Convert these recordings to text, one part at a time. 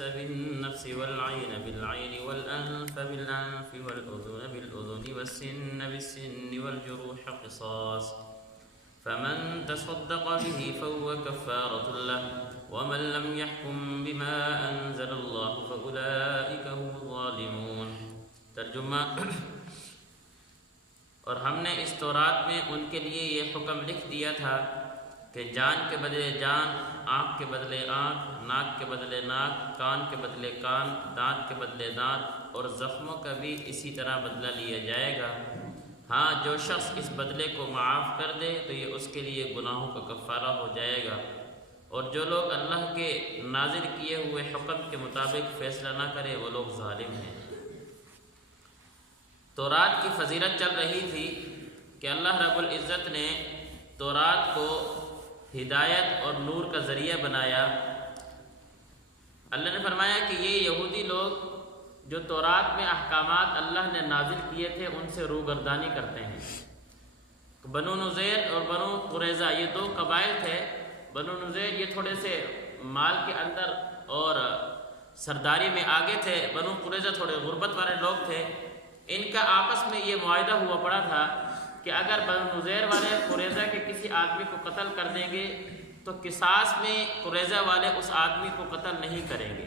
النفس بالنفس والعين بالعين والأنف بالأنف والأذن بالأذن والسن بالسن والجروح قصاص فمن تصدق به فهو كفارة له ومن لم يحكم بما أنزل الله فأولئك هم الظالمون۔ ترجمہ، اور ہم نے اس تورات میں ان کے لیے یہ حکم لکھ دیا تھا کہ جان کے بدلے جان، آنکھ کے بدلے آنکھ، ناک کے بدلے ناک، کان کے بدلے کان، دانت کے بدلے دانت، اور زخموں کا بھی اسی طرح بدلہ لیا جائے گا۔ ہاں، جو شخص اس بدلے کو معاف کر دے تو یہ اس کے لیے گناہوں کا کفارہ ہو جائے گا، اور جو لوگ اللہ کے نازل کیے ہوئے حکم کے مطابق فیصلہ نہ کرے وہ لوگ ظالم ہیں۔ تورات کی فضیلت چل رہی تھی کہ اللہ رب العزت نے تورات کو ہدایت اور نور کا ذریعہ بنایا۔ اللہ نے فرمایا کہ یہ یہودی لوگ جو تورات میں احکامات اللہ نے نازل کیے تھے ان سے روگردانی کرتے ہیں۔ بنو نذیر اور بنو قریظہ یہ دو قبائل تھے۔ بنو نذیر یہ تھوڑے سے مال کے اندر اور سرداری میں آگے تھے، بنو قریظہ تھوڑے غربت والے لوگ تھے۔ ان کا آپس میں یہ معاہدہ ہوا پڑا تھا کہ اگر بنو نذیر والے قریظہ کے کسی آدمی کو قتل کر دیں گے تو قصاص میں قریظہ والے اس آدمی کو قتل نہیں کریں گے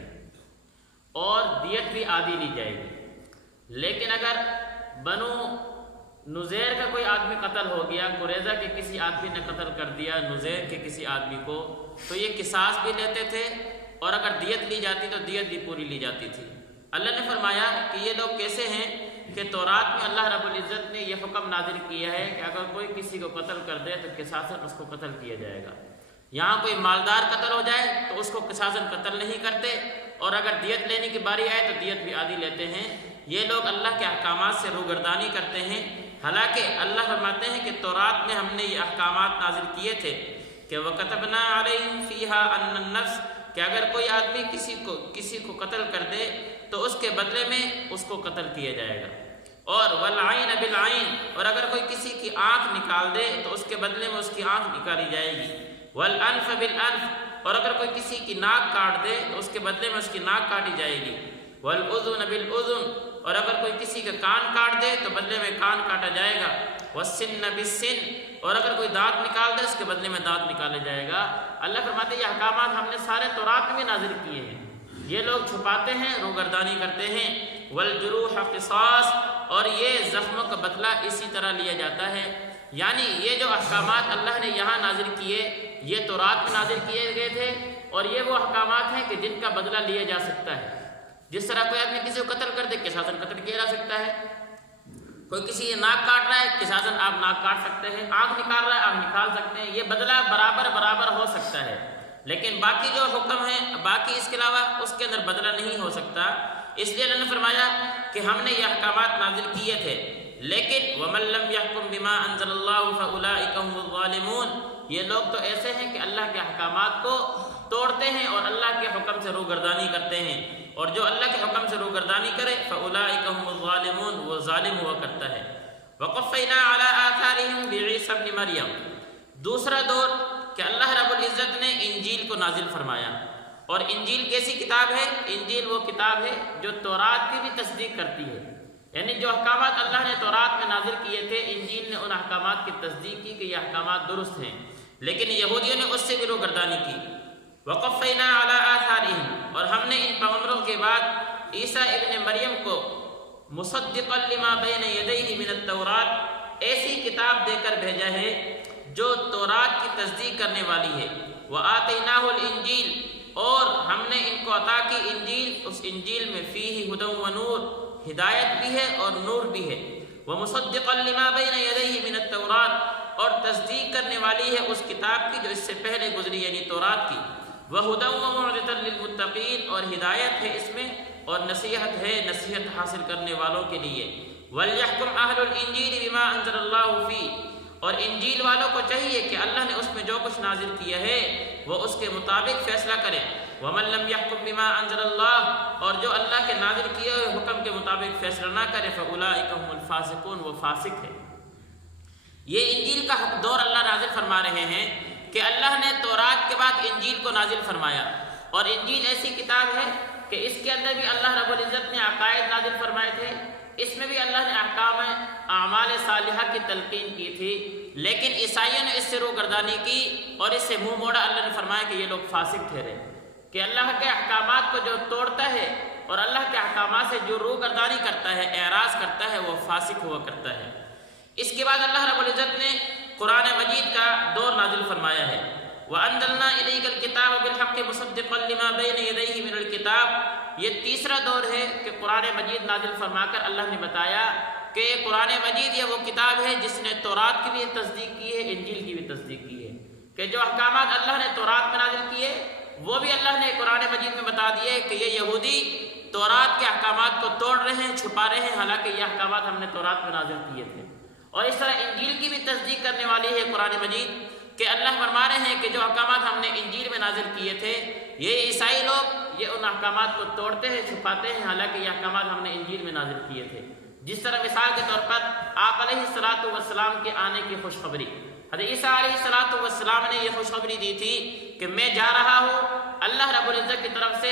اور دیت بھی آدھی لی جائے گی۔ لیکن اگر بنو نذیر کا کوئی آدمی قتل ہو گیا، قریظہ کے کسی آدمی نے قتل کر دیا نذیر کے کسی آدمی کو، تو یہ قصاص بھی لیتے تھے اور اگر دیت لی جاتی تو دیت بھی پوری لی جاتی تھی۔ اللہ نے فرمایا کہ یہ لوگ کیسے ہیں کہ تورات میں اللہ رب العزت نے یہ حکم نازل کیا ہے کہ اگر کوئی کسی کو قتل کر دے تو قصاصاً اس کو قتل کیا جائے گا۔ یہاں کوئی مالدار قتل ہو جائے تو اس کو قصاصاً قتل نہیں کرتے، اور اگر دیت لینے کی باری آئے تو دیت بھی آدھی لیتے ہیں۔ یہ لوگ اللہ کے احکامات سے روگردانی کرتے ہیں، حالانکہ اللہ فرماتے ہیں کہ تورات میں ہم نے یہ احکامات نازل کیے تھے کہ وَكَتَبْنَا عَلَيْهِمْ فِيهَا أَنَّ النَّفْسَ، کہ اگر کوئی آدمی کسی کو قتل کر دے تو اس کے بدلے میں اس کو قتل کیا جائے گا، اور والعین بالعین، اور اگر کوئی کسی کی آنکھ نکال دے تو اس کے بدلے میں اس کی آنکھ نکالی جائے گی، والانف بالانف، اور اگر کوئی کسی کی ناک کاٹ دے تو اس کے بدلے میں اس کی ناک کاٹی جائے گی، والاذن بالاذن، اور اگر کوئی کسی کا کان کاٹ دے تو بدلے میں کان کاٹا جائے گا، والسن بالسن، اور اگر کوئی دانت نکال دے اس کے بدلے میں دانت نکالا جائے گا۔ اللہ فرماتے ہیں یہ احکامات ہم نے سارے تورات میں نازل کیے ہیں۔ یہ لوگ چھپاتے ہیں، روگردانی کرتے ہیں۔ والجروح قصاص، اور یہ زخموں کا بدلہ اسی طرح لیا جاتا ہے۔ یعنی یہ جو احکامات اللہ نے یہاں نازل کیے یہ تورات میں نازل کیے گئے تھے، اور یہ وہ احکامات ہیں کہ جن کا بدلہ لیا جا سکتا ہے۔ جس طرح کوئی آدمی کسی کو قتل کر دے قصاصاً قتل کیا جا سکتا ہے، کوئی کسی کی ناک کاٹ رہا ہے قصاصاً آپ ناک کاٹ سکتے ہیں، آنکھ نکال رہا ہے آپ نکال سکتے ہیں، یہ بدلہ برابر ہو سکتا ہے۔ لیکن باقی جو حکم ہیں، باقی اس کے علاوہ اس کے اندر بدلہ نہیں ہو سکتا۔ اس لیے اللہ نے فرمایا کہ ہم نے یہ احکامات نازل کیے تھے، لیکن وَمَن لَّمْ يَحْكُم بِمَا أَنزَلَ اللَّهُ فَأُولَٰئِكَ هُمُ الظَّالِمُونَ، یہ لوگ تو ایسے ہیں کہ اللہ کے احکامات کو توڑتے ہیں اور اللہ کے حکم سے روگردانی کرتے ہیں، اور جو اللہ کے حکم سے روگردانی کرے فَأُولَٰئِكَ هُمُ الظَّالِمُونَ، وہ ظالم ہوا کرتا ہے۔ وَقَفَّيْنَا عَلَىٰ آثَارِهِمْ بِعِيسَى ابْنِ مَرْيَمَ، دوسرا دور کہ اللہ رب العزت نے انجیل کو نازل فرمایا۔ اور انجیل کیسی کتاب ہے؟ انجیل وہ کتاب ہے جو تورات کی بھی تصدیق کرتی ہے، یعنی جو احکامات اللہ نے تورات میں نازل کیے تھے انجیل نے ان احکامات کی تصدیق کی کہ یہ احکامات درست ہیں، لیکن یہودیوں نے اس سے بھی روگردانی کی۔ وَقَفَّيْنَا عَلَىٰ آثَارِهِمْ، اور ہم نے ان پیغمبروں کے بعد عیسیٰ ابن مریم کو مصدقا لما بین یدیہ من التورات، ایسی کتاب دے کر بھیجا ہے جو تورات کی تصدیق کرنے والی ہے۔ وَآتَيْنَاهُ الْإِنْجِيلَ، اور ہم نے ان کو عطا کی انجیل، اس انجیل میں فیہ ھدی ونور، ہدایت بھی ہے اور نور بھی ہے۔ وَمُصَدِّقًا لِمَا بَيْنَ يَدَيْهِ مِنَ التَّوْرَاتِ، اور تصدیق کرنے والی ہے اس کتاب کی جو اس سے پہلے گزری یعنی تورات کی۔ وَھُدًى وَمَوْعِظَةً لِّلْمُتَّقِينَ، اور ہدایت ہے اس میں اور نصیحت ہے نصیحت حاصل کرنے والوں کے لیے۔ وَلْيَحْكُمْ أَهْلُ الْإِنْجِيلِ بِمَا أَنزَلَ اللَّهُ فِيهِ، اور انجیل والوں کو چاہیے کہ اللہ نے اس میں جو کچھ نازل کیا ہے وہ اس کے مطابق فیصلہ کریں۔ وَمَن لَّمْ يَحْكُم بِمَا أَنزَلَ اللَّهُ، اور جو اللہ کے نازل کیے ہوئے حکم کے مطابق فیصلہ نہ کرے فَأُولَٰئِكَ هُمُ الْفَاسِقُونَ، وہ فاسق ہے۔ یہ انجیل کا دور اللہ نازل فرما رہے ہیں کہ اللہ نے تورات کے بعد انجیل کو نازل فرمایا، اور انجیل ایسی کتاب ہے کہ اس کے اندر بھی اللہ رب العزت نے عقائد نازل فرمائے تھے، اس میں بھی اللہ نے احکام اعمال صالحہ کی تلقین کی تھی، لیکن عیسائیوں نے اس سے روگردانی کی اور اس سے منہ موڑا۔ اللہ نے فرمایا کہ یہ لوگ فاسق ٹھہرے، کہ اللہ کے احکامات کو جو توڑتا ہے اور اللہ کے احکامات سے جو روگردانی کرتا ہے، اعراض کرتا ہے، وہ فاسق ہوا کرتا ہے۔ اس کے بعد اللہ رب العزت نے قرآن مجید کا دور نازل فرمایا ہے، وَأَنزَلْنَا إِلَيْكَ الْكِتَابَ بِالْحَقِّ مُصَدِّقًا لِمَا بَيْنَ يَدَيْهِ مِنَ الْكِتَابِ۔ یہ تیسرا دور ہے کہ قرآن مجید نازل فرما کر اللہ نے بتایا کہ قرآن مجید یہ وہ کتاب ہے جس نے تورات کی بھی تصدیق کی ہے، انجیل کی بھی تصدیق کی ہے، کہ جو احکامات اللہ نے تورات میں نازل کیے وہ بھی اللہ نے قرآن مجید میں بتا دیے کہ یہ یہودی تورات کے احکامات کو توڑ رہے ہیں، چھپا رہے ہیں، حالانکہ یہ احکامات ہم نے تورات میں نازل کیے تھے۔ اور اس طرح انجیل کی بھی تصدیق کرنے والی ہے قرآن مجید، کہ اللہ فرما رہے ہیں کہ جو احکامات ہم نے انجیل میں نازل کیے تھے، یہ عیسائی لوگ یہ ان احکامات کو توڑتے ہیں، چھپاتے ہیں، حالانکہ یہ احکامات ہم نے انجیل میں نازل کیے تھے۔ جس طرح مثال کے طور پر آپ علیہ السلام کے آنے کی خوشخبری، حضرت عیسیٰ علیہ السلام نے یہ خوشخبری دی تھی کہ میں جا رہا ہوں، اللہ رب العزت کی طرف سے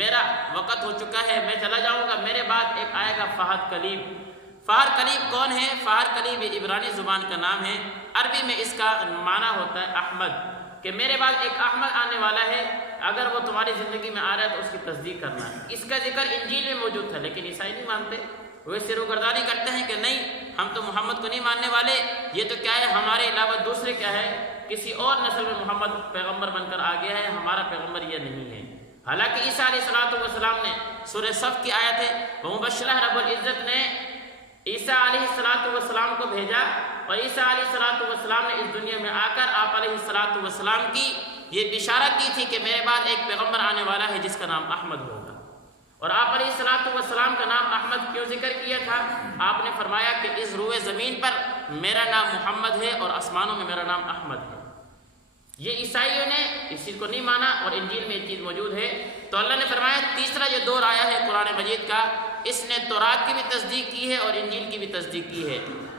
میرا وقت ہو چکا ہے، میں چلا جاؤں گا، میرے بعد ایک آئے گا فہد کلیم۔ فہد کلیم کون ہے؟ فہد کلیم یہ عبرانی زبان کا نام ہے، عربی میں اس کا معنی ہوتا ہے احمد، کہ میرے بعد ایک احمد آنے والا ہے، اگر وہ تمہاری زندگی میں آ رہا ہے تو اس کی تصدیق کرنا ہے۔ اس کا ذکر انجیل میں موجود تھا، لیکن عیسائی نہیں مانتے، وہ اس سے روگردانی کرتے ہیں کہ نہیں، ہم تو محمد کو نہیں ماننے والے، یہ تو کیا ہے، ہمارے علاوہ دوسرے کیا ہے، کسی اور نسل میں محمد پیغمبر بن کر آ گیا ہے، ہمارا پیغمبر یہ نہیں ہے۔ حالانکہ عیسیٰ علیہ السلام نے سورہ صف کی آیت ہے، ومبشرہ رب العزت نے عیسیٰ علیہ السلام کو بھیجا، اور عیسیٰ علیہ السلام نے اس دنیا میں آ کر آپ علیہ السلام کی یہ بشارت دی تھی کہ میرے بعد ایک پیغمبر آنے والا ہے جس کا نام احمد ہوگا۔ اور آپ علیہ السلام کا نام احمد کیوں ذکر کیا تھا؟ آپ نے فرمایا کہ اس روئے زمین پر میرا نام محمد ہے اور آسمانوں میں میرا نام احمد ہے۔ یہ عیسائیوں نے اس چیز کو نہیں مانا اور انجیل میں یہ چیز موجود ہے۔ تو اللہ نے فرمایا تیسرا جو دور آیا ہے قرآن مجید کا، اس نے تورات کی بھی تصدیق کی ہے اور انجیل کی بھی تصدیق کی ہے،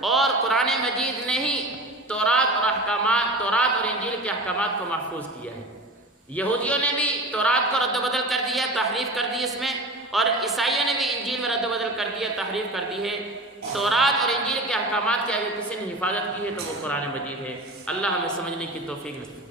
اور قرآن مجید نے ہی تورات اور انجیل کے احکامات کو محفوظ کیا ہے۔ یہودیوں نے بھی تورات کو رد و بدل کر دیا، تحریف کر دی اس میں، اور عیسائیوں نے بھی انجیل میں رد و بدل کر دیا، تحریف کر دی ہے۔ تورات اور انجیل کے احکامات کی اگر کسی نے حفاظت کی ہے تو وہ قرآن مجید ہے۔ اللہ ہمیں سمجھنے کی توفیق دے۔